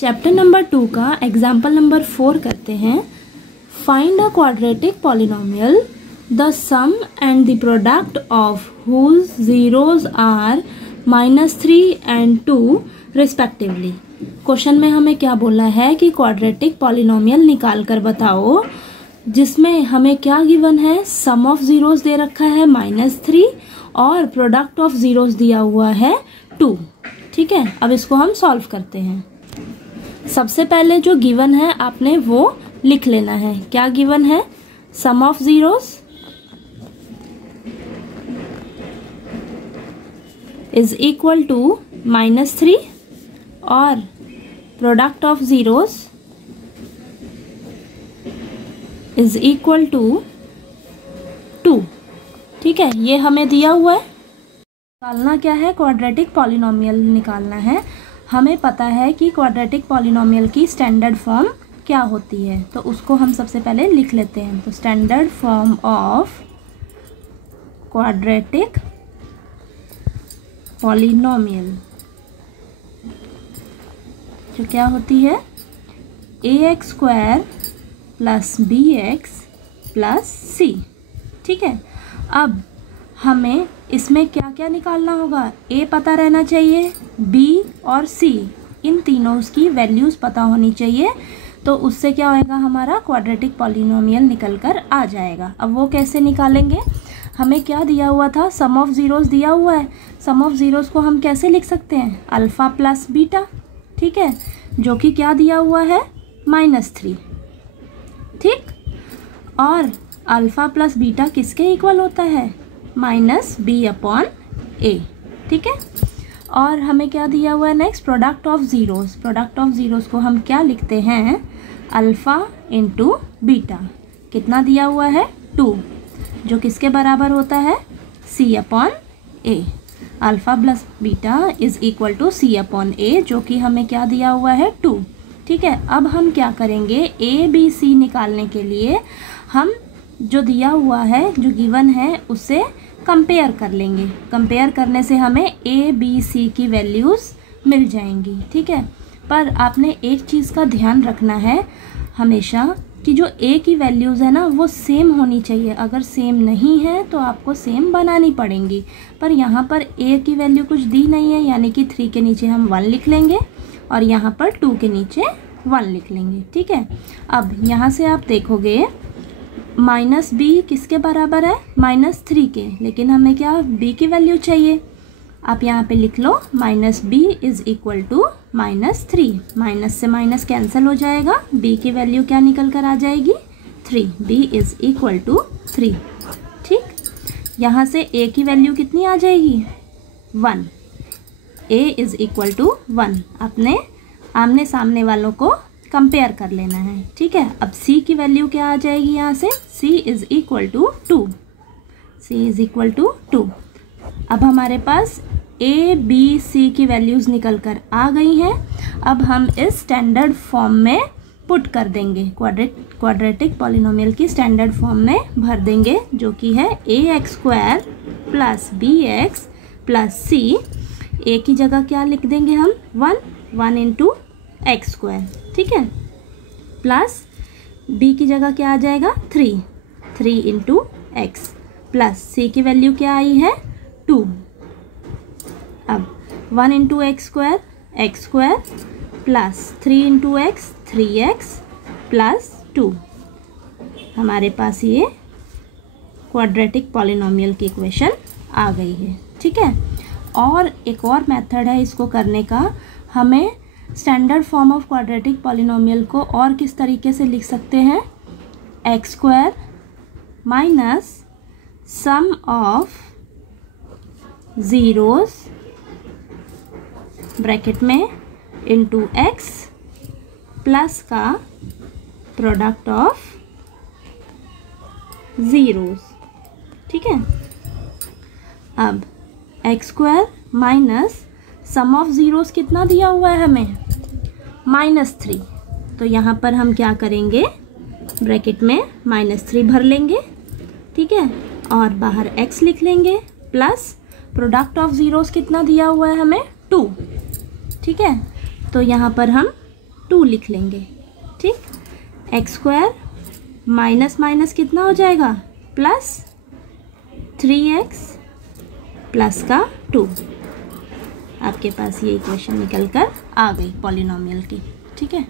Chapter number 2 का example number 4 करते हैं। Find a quadratic polynomial the sum and the product of whose zeros are -3 and 2 respectively. Question में हमें क्या बोला है कि क्वाड्रेटिक पॉलिनोमियल निकाल कर बताओ जिसमें हमें क्या गिवन है, सम ऑफ जीरोस दे रखा है -3 और प्रोडक्ट ऑफ जीरोस दिया हुआ है 2। ठीक है, अब इसको हम सॉल्व करते हैं। सबसे पहले जो गिवन है आपने वो लिख लेना है। क्या गिवन है? Sum of zeros is equal to -3 और product of zeros is equal to 2। ठीक है, ये हमें दिया हुआ है। निकालना क्या है? क्वाड्रेटिक पॉलिनोमियल निकालना है। हमें पता है कि क्वाड्रेटिक पॉलिनोमियल की स्टैंडर्ड फॉर्म क्या होती है, तो उसको हम सबसे पहले लिख लेते हैं। तो standard form of quadratic polynomial जो क्या होती है, ax² + bx + c। ठीक है, अब हमें इसमें क्या क्या निकालना होगा? a पता रहना चाहिए, b और c इन तीनों की वैल्यूज़ पता होनी चाहिए। तो उससे क्या होएगा, हमारा क्वाड्रेटिक पॉलिनोमियल निकल कर आ जाएगा। अब वो कैसे निकालेंगे? हमें क्या दिया हुआ था? सम ऑफ जीरोस दिया हुआ है। सम ऑफ जीरोस को हम कैसे लिख सकते हैं? Alpha plus beta. ठीक है, जो कि क्या दिया हुआ है? -3। ठीक, और अल्फ़ा प्लस बीटा किसके इक्वल होता है? -b/a। ठीक है, और हमें क्या दिया हुआ है next? Product of zeros. Product of zeros को हम क्या लिखते हैं? Alpha × beta. कितना दिया हुआ है? 2, जो किसके बराबर होता है? c/a। Alpha plus beta is equal to c/a, जो कि हमें क्या दिया हुआ है? 2। ठीक है, अब हम क्या करेंगे? a b c निकालने के लिए हम जो दिया हुआ है, जो गिवन है, उससे कंपेयर कर लेंगे। कंपेयर करने से हमें a b c की वैल्यूज़ मिल जाएंगी। ठीक है, पर आपने एक चीज़ का ध्यान रखना है हमेशा कि जो a की वैल्यूज़ है ना, वो सेम होनी चाहिए। अगर सेम नहीं है तो आपको सेम बनानी पड़ेंगी। पर यहाँ पर a की वैल्यू कुछ दी नहीं है, यानी कि 3 के नीचे हम 1 लिख लेंगे और यहाँ पर 2 के नीचे 1 लिख लेंगे। ठीक है, अब यहाँ से आप देखोगे -b किसके बराबर है? -3 के, लेकिन हमें क्या b की वैल्यू चाहिए। आप यहाँ पे लिख लो -b is equal to -3। Minus से माइनस कैंसिल हो जाएगा, b की वैल्यू क्या निकल कर आ जाएगी? 3। b is equal to 3। ठीक, यहाँ से a की वैल्यू कितनी आ जाएगी? 1। a is equal to 1। अपने आमने सामने वालों को कंपेयर कर लेना है। ठीक है, अब c की वैल्यू क्या आ जाएगी? यहाँ से c is equal to 2। c is equal to 2। अब हमारे पास a b c की वैल्यूज़ निकल कर आ गई हैं। अब हम इस स्टैंडर्ड फॉर्म में पुट कर देंगे, क्वाड्रेटिक पॉलिनोमियल की स्टैंडर्ड फॉर्म में भर देंगे, जो कि है ax² + bx + c। a की जगह क्या लिख देंगे हम? 1 × x²। ठीक है, प्लस b की जगह क्या आ जाएगा? 3 × x प्लस c की वैल्यू क्या आई है? 2। अब 1 × x² plus 3 × x 3x plus 2। हमारे पास ये क्वाड्रेटिक पॉलिनोमियल की इक्वेशन आ गई है। ठीक है, और एक और मेथड है इसको करने का। हमें standard form of quadratic polynomial को और किस तरीके से लिख सकते हैं? x² minus sum of zeros bracket में इंटू x प्लस का प्रोडक्ट ऑफ ज़ीरोस। ठीक है, अब x² minus sum of zeros कितना दिया हुआ है हमें? -3। तो यहाँ पर हम क्या करेंगे? ब्रैकेट में -3 भर लेंगे। ठीक है, और बाहर x लिख लेंगे प्लस प्रोडक्ट ऑफ ज़ीरोस कितना दिया हुआ है हमें? 2। ठीक है, तो यहाँ पर हम 2 लिख लेंगे। ठीक, एक्स स्क्वायर माइनस माइनस कितना हो जाएगा, प्लस 3x प्लस का 2। आपके पास ये इक्वेशन निकल कर आ गई पॉलिनोमियल की। ठीक है।